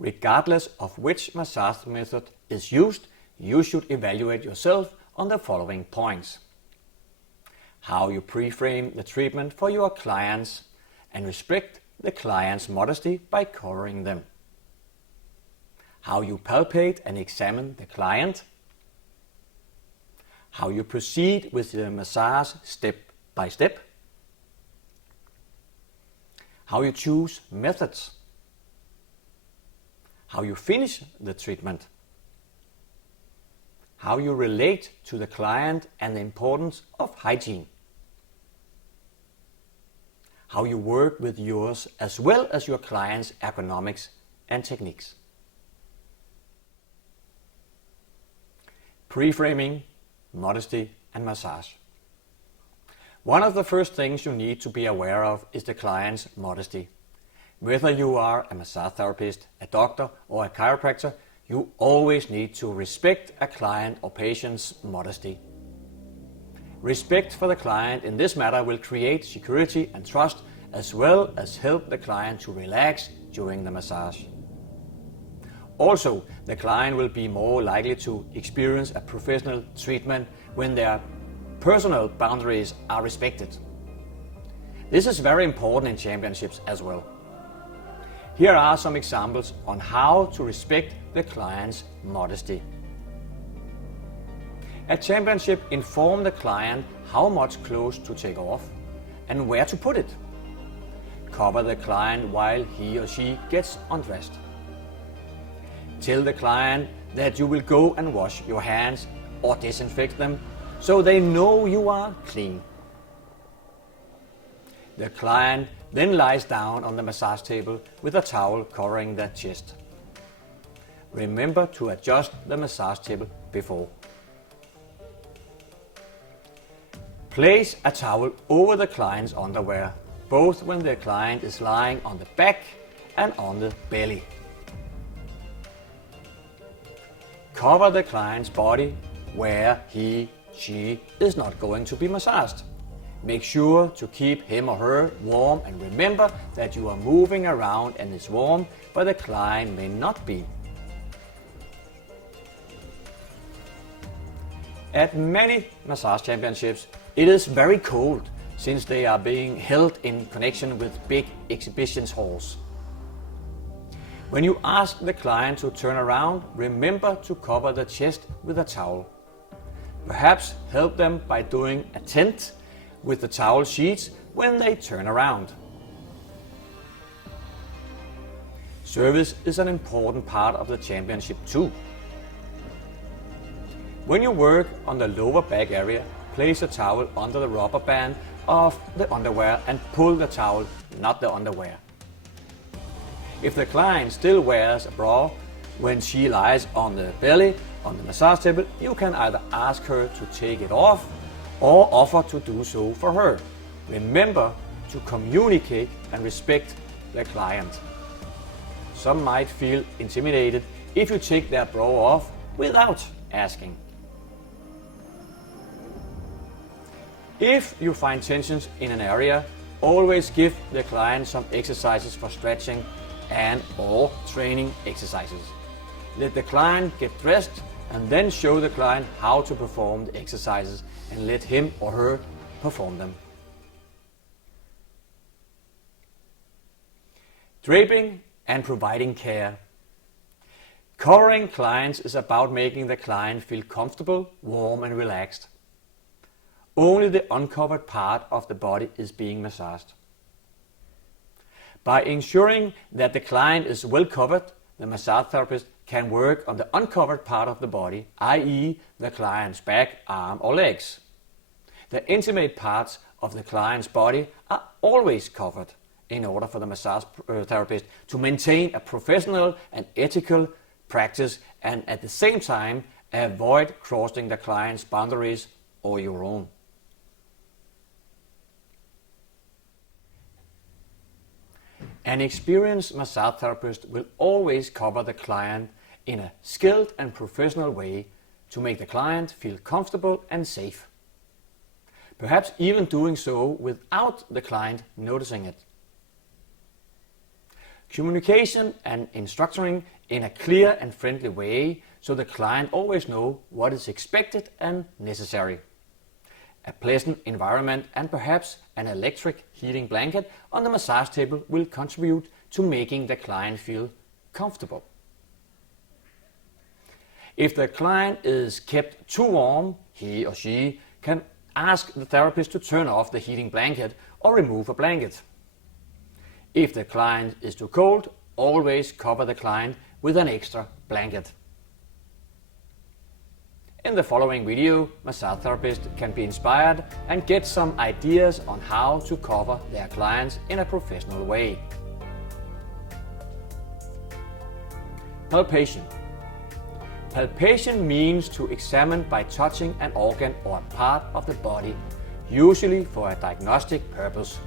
Regardless of which massage method is used, you should evaluate yourself on the following points: how you pre-frame the treatment for your clients and respect the client's modesty by covering them, how you palpate and examine the client, how you proceed with the massage step by step, how you choose methods, how you finish the treatment, how you relate to the client and the importance of hygiene, how you work with yours as well as your client's ergonomics and techniques. Pre-framing, modesty and massage. One of the first things you need to be aware of is the client's modesty. Whether you are a massage therapist, a doctor or a chiropractor, you always need to respect a client or patient's modesty. Respect for the client in this matter will create security and trust, as well as help the client to relax during the massage. Also, the client will be more likely to experience a professional treatment when their personal boundaries are respected. This is very important in championships as well. Here are some examples on how to respect the client's modesty. At championship, inform the client how much clothes to take off and where to put it. Cover the client while he or she gets undressed. Tell the client that you will go and wash your hands or disinfect them so they know you are clean. The client then lies down on the massage table with a towel covering their chest. Remember to adjust the massage table before. Place a towel over the client's underwear, both when the client is lying on the back and on the belly. Cover the client's body where she is not going to be massaged. Make sure to keep him or her warm and remember that you are moving around and it's warm, but the client may not be. At many massage championships, it is very cold since they are being held in connection with big exhibition halls. When you ask the client to turn around, remember to cover the chest with a towel. Perhaps help them by doing a tent with the towel sheets when they turn around. Service is an important part of the championship too. When you work on the lower back area, place a towel under the rubber band of the underwear and pull the towel, not the underwear. If the client still wears a bra when she lies on the belly on the massage table, you can either ask her to take it off or offer to do so for her. Remember to communicate and respect the client. Some might feel intimidated if you take their bra off without asking. If you find tensions in an area, always give the client some exercises for stretching and or training exercises. Let the client get dressed and then show the client how to perform the exercises and let him or her perform them. Draping and providing care. Covering clients is about making the client feel comfortable, warm and relaxed. Only the uncovered part of the body is being massaged. By ensuring that the client is well covered, the massage therapist can work on the uncovered part of the body, i.e. the client's back, arm or legs. The intimate parts of the client's body are always covered in order for the massage therapist to maintain a professional and ethical practice and at the same time avoid crossing the client's boundaries or your own. An experienced massage therapist will always cover the client in a skilled and professional way to make the client feel comfortable and safe. Perhaps even doing so without the client noticing it. Communication and instructing in a clear and friendly way so the client always knows what is expected and necessary. A pleasant environment and perhaps an electric heating blanket on the massage table will contribute to making the client feel comfortable. If the client is kept too warm, he or she can ask the therapist to turn off the heating blanket or remove a blanket. If the client is too cold, always cover the client with an extra blanket. In the following video, massage therapists can be inspired and get some ideas on how to cover their clients in a professional way. Palpation. Palpation means to examine by touching an organ or a part of the body, usually for a diagnostic purpose.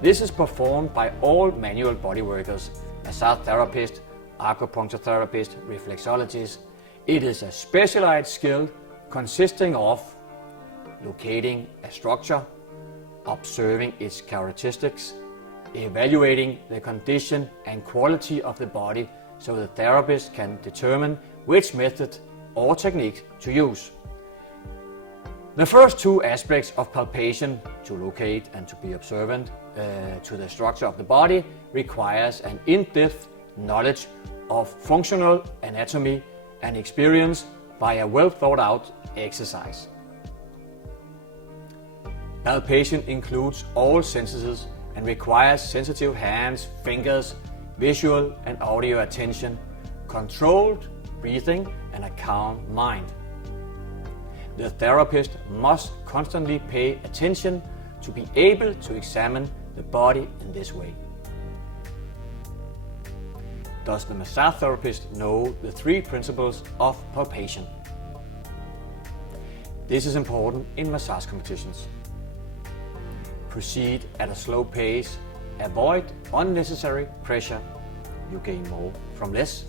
This is performed by all manual body workers, massage therapists, acupuncture therapists, reflexologists. It is a specialized skill consisting of locating a structure, observing its characteristics, evaluating the condition and quality of the body so the therapist can determine which method or technique to use. The first two aspects of palpation, to locate and to be observant to the structure of the body, requires an in-depth knowledge of functional anatomy and experience by a well thought out exercise. Palpation includes all senses and requires sensitive hands, fingers, visual and audio attention, controlled breathing and a calm mind. The therapist must constantly pay attention to be able to examine the body in this way. Does the massage therapist know the three principles of palpation? This is important in massage competitions. Proceed at a slow pace, avoid unnecessary pressure, you gain more from less.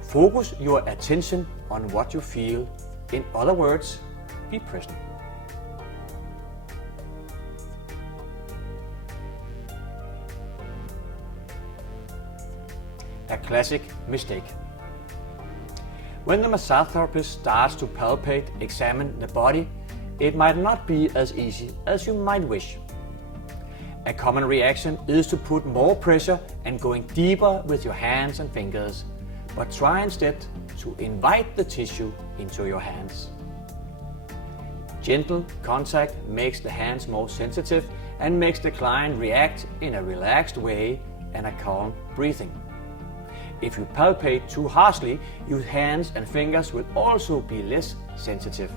Focus your attention on what you feel, in other words, be present. A classic mistake. When the massage therapist starts to palpate, examine the body, it might not be as easy as you might wish. A common reaction is to put more pressure and going deeper with your hands and fingers, but try instead to invite the tissue into your hands. Gentle contact makes the hands more sensitive and makes the client react in a relaxed way and a calm breathing. If you palpate too harshly, your hands and fingers will also be less sensitive,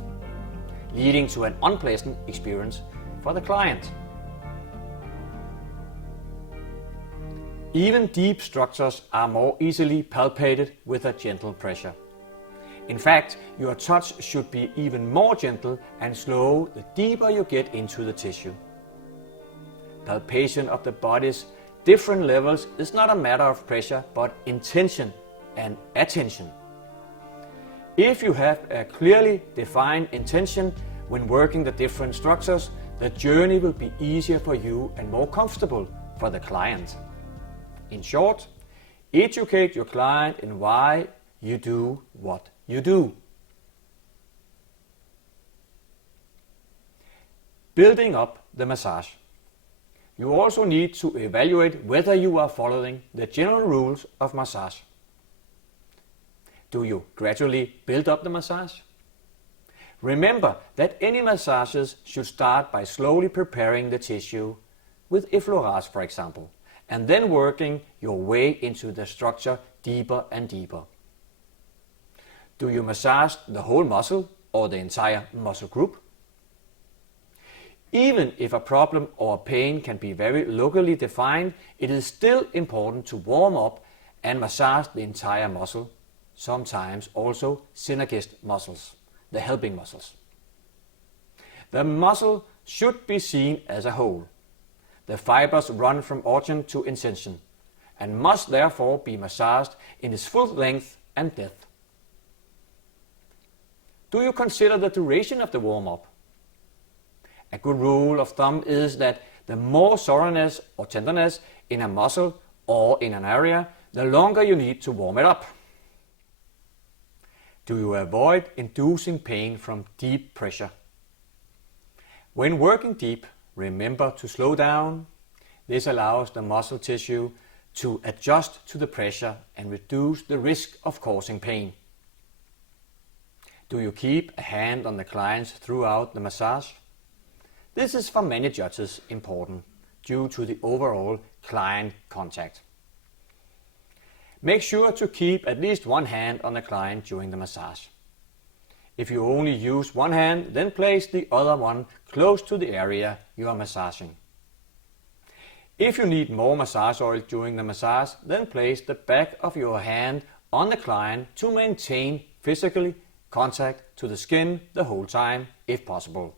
leading to an unpleasant experience for the client. Even deep structures are more easily palpated with a gentle pressure. In fact, your touch should be even more gentle and slow the deeper you get into the tissue. Palpation of the body's different levels is not a matter of pressure, but intention and attention. If you have a clearly defined intention when working the different structures, the journey will be easier for you and more comfortable for the client. In short, educate your client in why you do what you do. Building up the massage. you also need to evaluate whether you are following the general rules of massage. Do you gradually build up the massage? Remember that any massages should start by slowly preparing the tissue, with effleurage for example, and then working your way into the structure deeper and deeper. Do you massage the whole muscle or the entire muscle group? Even if a problem or a pain can be very locally defined, it is still important to warm up and massage the entire muscle, sometimes also synergist muscles, the helping muscles. The muscle should be seen as a whole. The fibers run from origin to insertion and must therefore be massaged in its full length and depth. Do you consider the duration of the warm-up? A good rule of thumb is that the more soreness or tenderness in a muscle or in an area, the longer you need to warm it up. Do you avoid inducing pain from deep pressure? When working deep, remember to slow down. This allows the muscle tissue to adjust to the pressure and reduce the risk of causing pain. Do you keep a hand on the clients throughout the massage? This is for many judges important due to the overall client contact. Make sure to keep at least one hand on the client during the massage. If you only use one hand, then place the other one close to the area you are massaging. If you need more massage oil during the massage, then place the back of your hand on the client to maintain physical contact to the skin the whole time, if possible.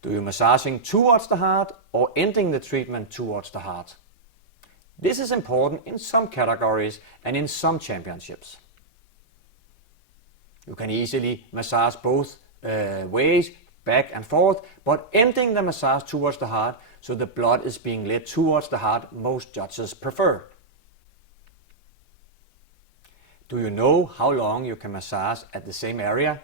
Do you massaging towards the heart or ending the treatment towards the heart? This is important in some categories and in some championships. You can easily massage both ways, back and forth, but ending the massage towards the heart so the blood is being led towards the heart most judges prefer. Do you know how long you can massage at the same area?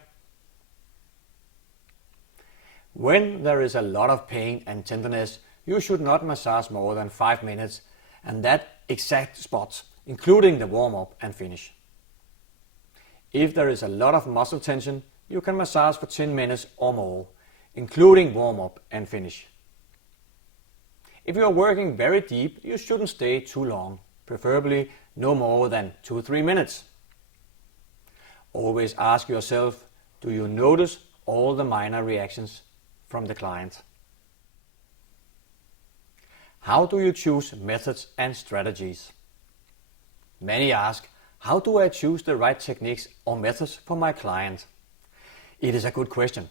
When there is a lot of pain and tenderness, you should not massage more than 5 minutes, and that exact spot, including the warm-up and finish. If there is a lot of muscle tension, you can massage for 10 minutes or more, including warm-up and finish. If you are working very deep, you shouldn't stay too long, preferably no more than 2-3 minutes. Always ask yourself, do you notice all the minor reactions from the client? How do you choose methods and strategies? Many ask, how do I choose the right techniques or methods for my client? It is a good question.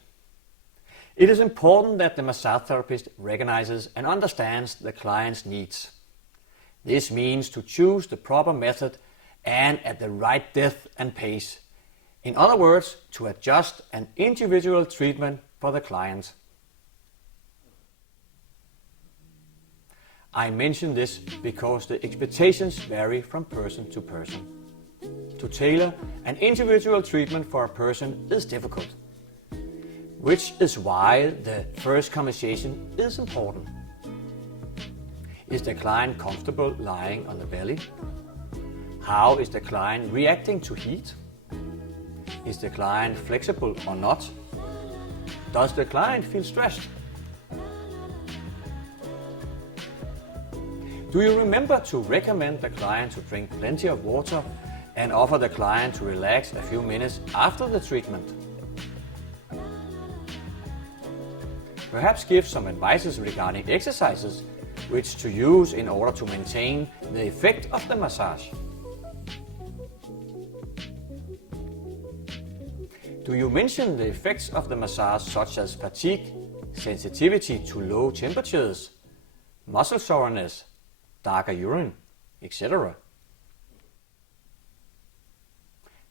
It is important that the massage therapist recognizes and understands the client's needs. This means to choose the proper method and at the right depth and pace. In other words, to adjust an individual treatment for the client. I mention this because the expectations vary from person to person. To tailor an individual treatment for a person is difficult, which is why the first conversation is important. Is the client comfortable lying on the belly? How is the client reacting to heat? Is the client flexible or not? Does the client feel stressed? Do you remember to recommend the client to drink plenty of water and offer the client to relax a few minutes after the treatment? Perhaps give some advices regarding exercises which to use in order to maintain the effect of the massage. Do you mention the effects of the massage such as fatigue, sensitivity to low temperatures, muscle soreness, darker urine, etc.?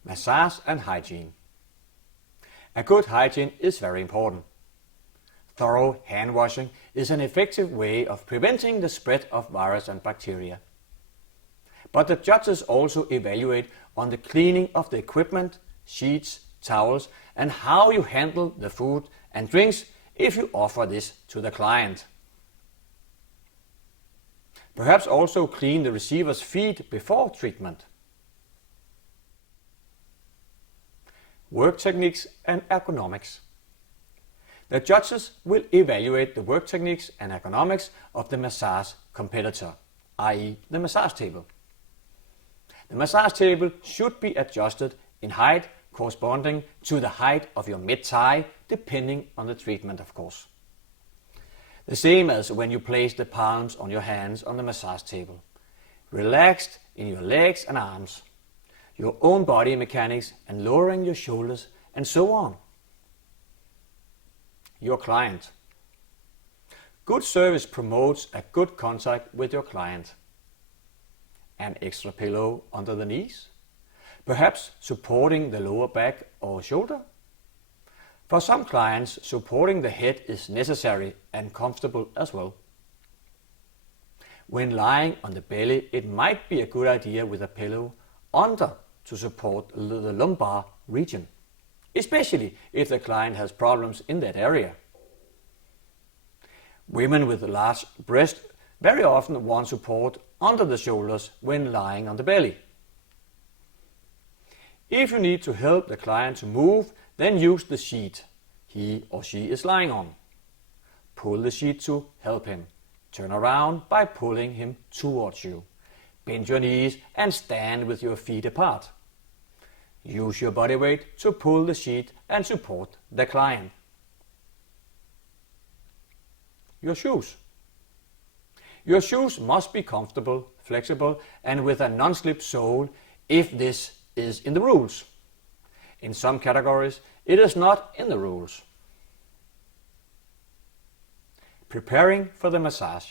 Massage and hygiene. A good hygiene is very important. Thorough hand washing is an effective way of preventing the spread of virus and bacteria. But the judges also evaluate on the cleaning of the equipment, sheets, towels, and how you handle the food and drinks if you offer this to the client. Perhaps also clean the receiver's feet before treatment. Work techniques and ergonomics. The judges will evaluate the work techniques and ergonomics of the massage competitor, i.e. the massage table. The massage table should be adjusted in height corresponding to the height of your mid-thigh, depending on the treatment, of course. The same as when you place the palms on your hands on the massage table. Relaxed in your legs and arms, your own body mechanics, and lowering your shoulders, and so on. Your client. Good service promotes a good contact with your client. An extra pillow under the knees, perhaps supporting the lower back or shoulder. For some clients, supporting the head is necessary and comfortable as well. When lying on the belly, it might be a good idea with a pillow under to support the lumbar region, especially if the client has problems in that area. Women with large breasts very often want support under the shoulders when lying on the belly. If you need to help the client to move, then use the sheet he or she is lying on. Pull the sheet to help him. Turn around by pulling him towards you. Bend your knees and stand with your feet apart. Use your body weight to pull the sheet and support the client. Your shoes. Your shoes must be comfortable, flexible, and with a non-slip sole if this is in the rules. In some categories, it is not in the rules. Preparing for the massage.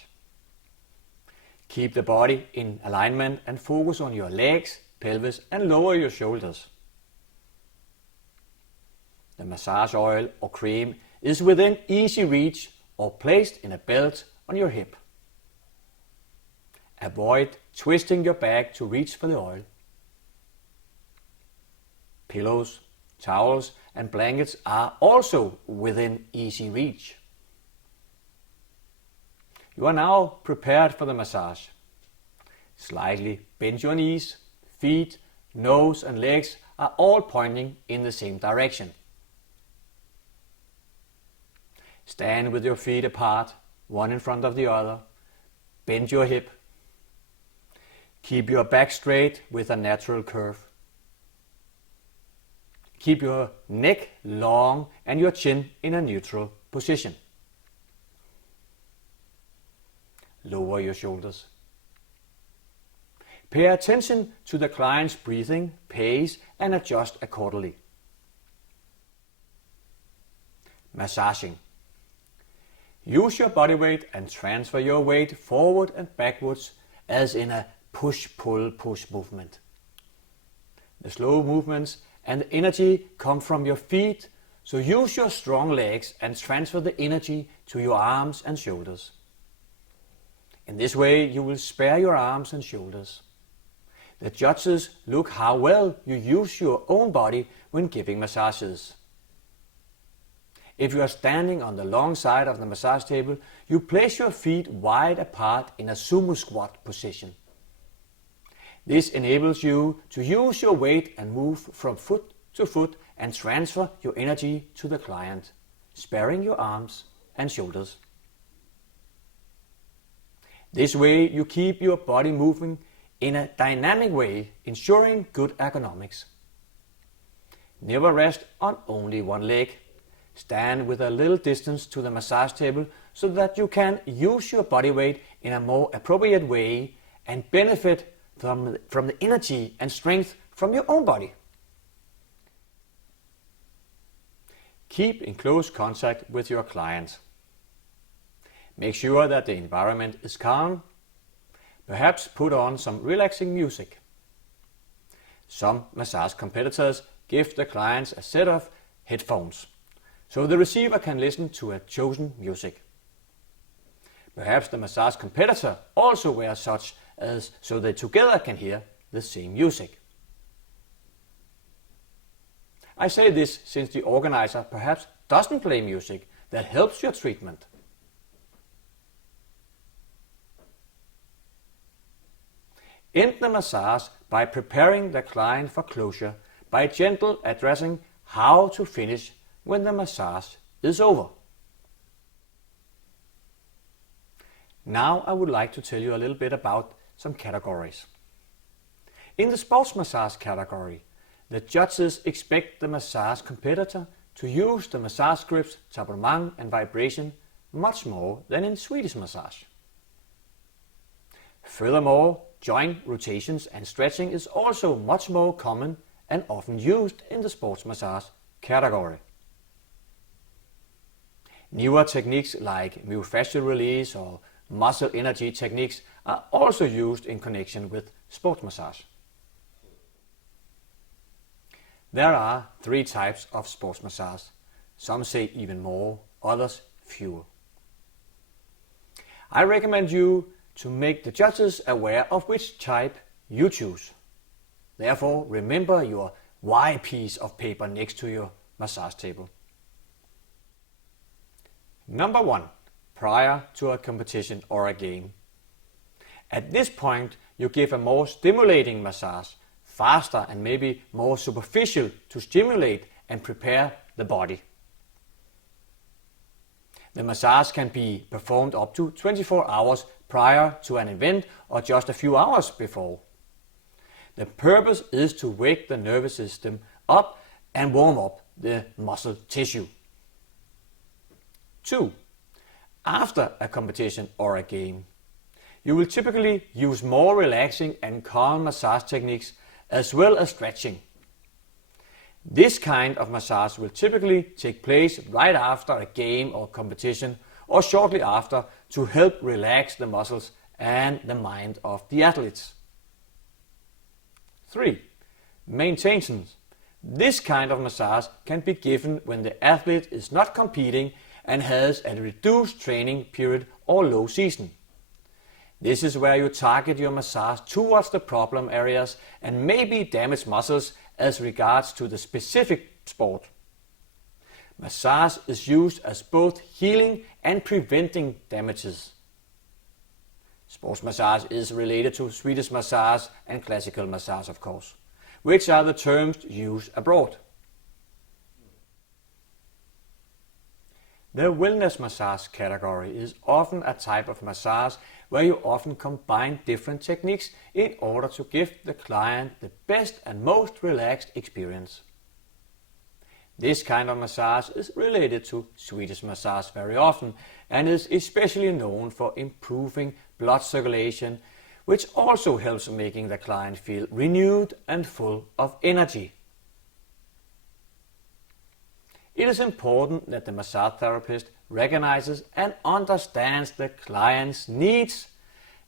Keep the body in alignment and focus on your legs, pelvis, and lower your shoulders. The massage oil or cream is within easy reach or placed in a belt on your hip. Avoid twisting your back to reach for the oil. Pillows, towels, and blankets are also within easy reach. You are now prepared for the massage. Slightly bend your knees, feet, nose, and legs are all pointing in the same direction. Stand with your feet apart, one in front of the other. Bend your hip. Keep your back straight with a natural curve. Keep your neck long and your chin in a neutral position. Lower your shoulders. Pay attention to the client's breathing, pace, and adjust accordingly. Massaging. Use your body weight and transfer your weight forward and backwards as in a push-pull-push movement. The slow movements and the energy come from your feet, so use your strong legs and transfer the energy to your arms and shoulders. In this way, you will spare your arms and shoulders. The judges look how well you use your own body when giving massages. If you are standing on the long side of the massage table, you place your feet wide apart in a sumo squat position. This enables you to use your weight and move from foot to foot and transfer your energy to the client, sparing your arms and shoulders. This way you keep your body moving in a dynamic way, ensuring good ergonomics. Never rest on only one leg. Stand with a little distance to the massage table so that you can use your body weight in a more appropriate way and benefit from the energy and strength from your own body. Keep in close contact with your client. Make sure that the environment is calm. Perhaps put on some relaxing music. Some massage competitors give the clients a set of headphones, so the receiver can listen to a chosen music. Perhaps the massage competitor also wears such as so they together can hear the same music. I say this since the organizer perhaps doesn't play music that helps your treatment. End the massage by preparing the client for closure by gentle addressing how to finish when the massage is over. Now I would like to tell you a little bit about some categories. In the sports massage category, the judges expect the massage competitor to use the massage grips, tapement and vibration much more than in Swedish massage. Furthermore, joint rotations and stretching is also much more common and often used in the sports massage category. Newer techniques like myofascial release or muscle energy techniques are also used in connection with sports massage. There are 3 types of sports massage. Some say even more, others fewer. I recommend you to make the judges aware of which type you choose. Therefore, remember your why piece of paper next to your massage table. Number 1. Prior to a competition or a game. At this point, you give a more stimulating massage, faster and maybe more superficial to stimulate and prepare the body. The massage can be performed up to 24 hours prior to an event or just a few hours before. The purpose is to wake the nervous system up and warm up the muscle tissue. 2. After a competition or a game, you will typically use more relaxing and calm massage techniques as well as stretching. This kind of massage will typically take place right after a game or competition or shortly after to help relax the muscles and the mind of the athletes. 3. Maintenance. This kind of massage can be given when the athlete is not competing and has a reduced training period or low season. This is where you target your massage towards the problem areas and maybe damaged muscles as regards to the specific sport. Massage is used as both healing and preventing damages. Sports massage is related to Swedish massage and classical massage, of course, which are the terms used abroad. The wellness massage category is often a type of massage where you often combine different techniques in order to give the client the best and most relaxed experience. This kind of massage is related to Swedish massage very often and is especially known for improving blood circulation, which also helps making the client feel renewed and full of energy. It is important that the massage therapist recognizes and understands the client's needs.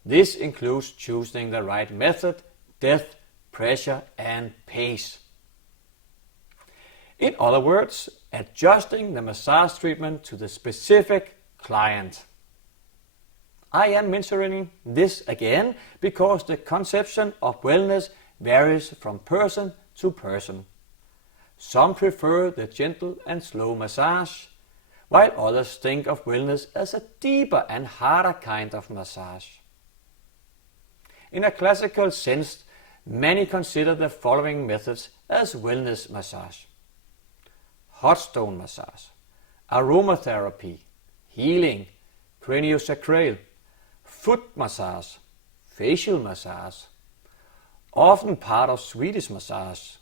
This includes choosing the right method, depth, pressure and pace. In other words, adjusting the massage treatment to the specific client. I am mentioning this again because the conception of wellness varies from person to person. Some prefer the gentle and slow massage, while others think of wellness as a deeper and harder kind of massage. In a classical sense, many consider the following methods as wellness massage: hot stone massage, aromatherapy, healing, craniosacral, foot massage, facial massage, often part of Swedish massage.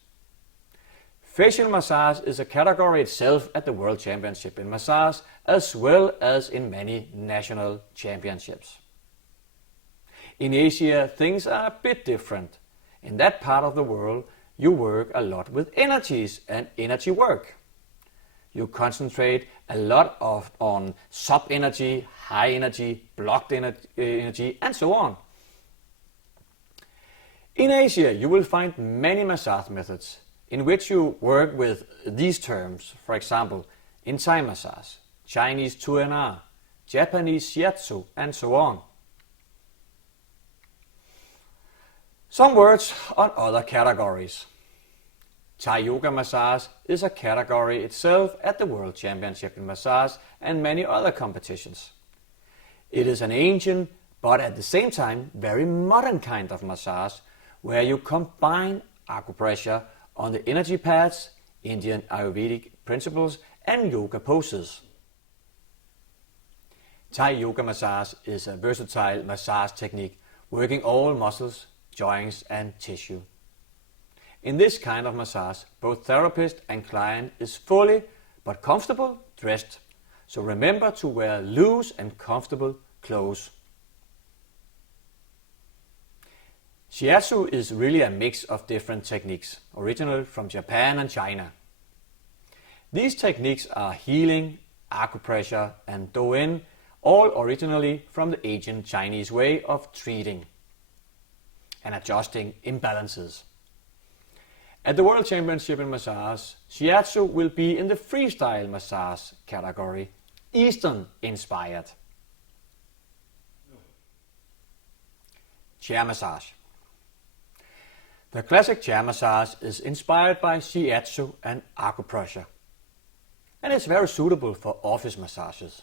Facial massage is a category itself at the World Championship in Massage as well as in many national championships. In Asia, things are a bit different. In that part of the world, you work a lot with energies and energy work. You concentrate a lot on sub-energy, high energy, blocked energy, and so on. In Asia, you will find many massage methods in which you work with these terms, for example, in-time massage, Chinese tuina, Japanese shiatsu, and so on. Some words on other categories. Thai yoga massage is a category itself at the World Championship in Massage and many other competitions. It is an ancient but at the same time very modern kind of massage where you combine acupressure on the energy pads, Indian Ayurvedic principles and yoga poses. Thai yoga massage is a versatile massage technique working all muscles, joints and tissue. In this kind of massage, both therapist and client is fully but comfortable dressed, so remember to wear loose and comfortable clothes. Shiatsu is really a mix of different techniques, original from Japan and China. These techniques are healing, acupressure and Do-in, all originally from the ancient Chinese way of treating and adjusting imbalances. At the World Championship in Massage, Shiatsu will be in the freestyle massage category, Eastern inspired. Chair massage. The classic chair massage is inspired by Shiatsu and acupressure, and it's very suitable for office massages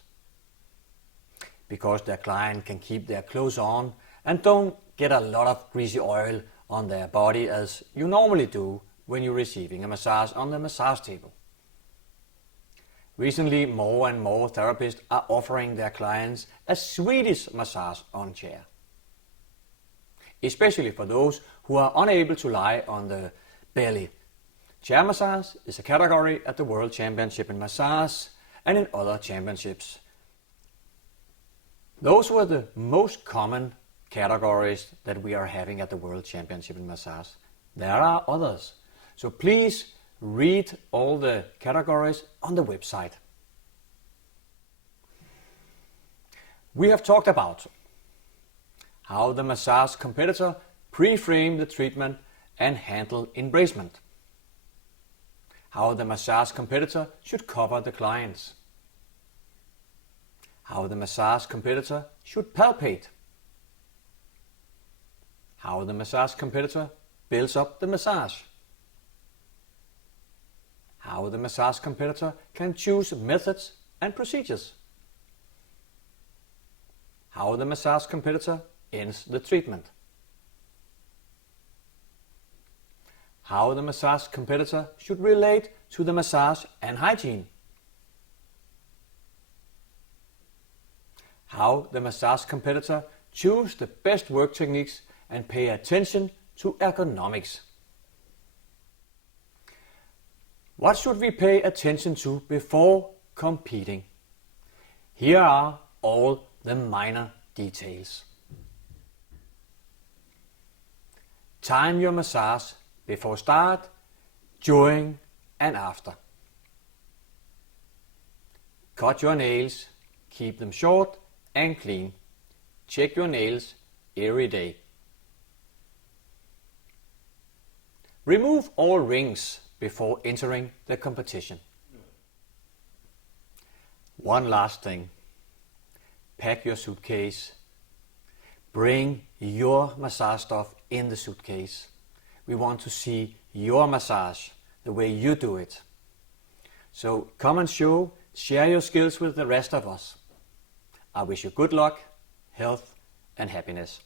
because their client can keep their clothes on and don't get a lot of greasy oil on their body as you normally do when you're receiving a massage on the massage table. Recently, more and more therapists are offering their clients a Swedish massage armchair, especially for those who are unable to lie on the belly. Chair massage is a category at the World Championship in Massage and in other championships. Those were the most common categories that we are having at the World Championship in Massage. There are others, so please read all the categories on the website. We have talked about how the massage competitor pre-frame the treatment and handle embracement, how the massage competitor should cover the clients, how the massage competitor should palpate, how the massage competitor builds up the massage, how the massage competitor can choose methods and procedures, how the massage competitor ends the treatment, how the massage competitor should relate to the massage and hygiene, how the massage competitor choose the best work techniques and pay attention to ergonomics. What should we pay attention to before competing? Here are all the minor details. Time your massage before start, during and after. Cut your nails, keep them short and clean. Check your nails every day. Remove all rings before entering the competition. One last thing. Pack your suitcase. Bring your massage stuff in the suitcase. We want to see your massage, the way you do it. So come and share your skills with the rest of us. I wish you good luck, health and happiness.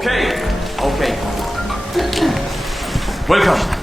Okay. Welcome.